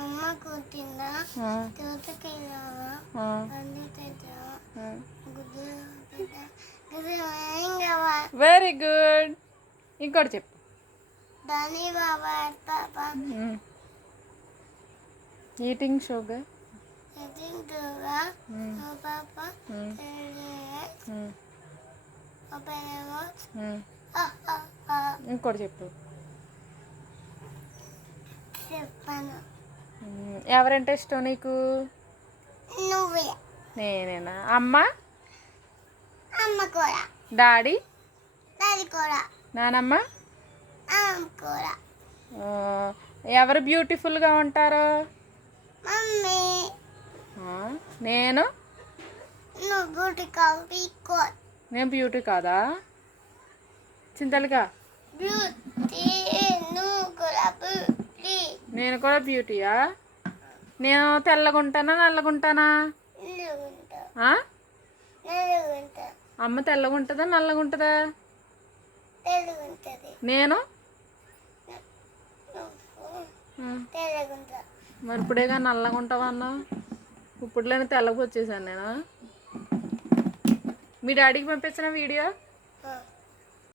అమ్మ కూర్చుందా తోటకెళ్ళావా అన్ని తెచ్చా వెరీ గుడ్. ఇంకోటి చెప్పు. దాని బాబా పాపా ఈటింగ్ షోగా ఎదుగుగా పాప ఇంకోటి చెప్పు. చెప్పను. ఎవరంటే ఇష్టం నీకు? నువ్వే. నేనేనా? అమ్మ అమ్మ కూడా. డాడీ డాడీ కూడా. నానమ్మ కూడా. ఎవరు బ్యూటిఫుల్గా ఉంటారు? మమ్మీ. నేను నువ్వు బ్యూటీ కాదు. నేను బ్యూటీ కాదా? చింతలుగా బ్యూటీ. నువ్వు కూడా బ్యూటీ. నేను కూడా బ్యూటీయా? నేను తెల్లగుంటానా నల్లగుంటానా? అమ్మ తెల్లగుంటుందా నల్లగుంటుందా? నేను మరి ఇప్పుడేగా నల్లగా ఉంటావా అన్నా? ఇప్పుడులేని తెల్లగా వచ్చేసాను నేను. మీ డాడీకి పంపించిన వీడియో